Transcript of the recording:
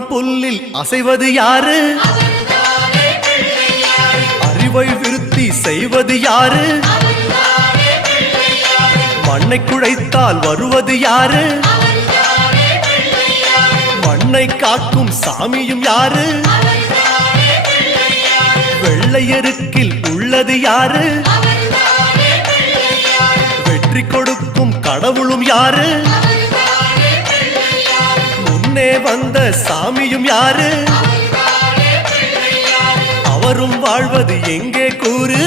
புறம் புல்லில் அசைவது யாரு? அறிவை விருத்தி செய்வது யாரு? மண்ணை குழைத்தால் வருவது யாரு? மண்ணை காக்கும் சாமியும் யாரு? வெள்ளையருக்கில் உள்ளது யாரு? வெற்றி கொடுக்கும் கடவுளும் யாரு? முன்னே வந்த சாமியும் யாரு? அவரும் வாழ்வது எங்கே கூறு?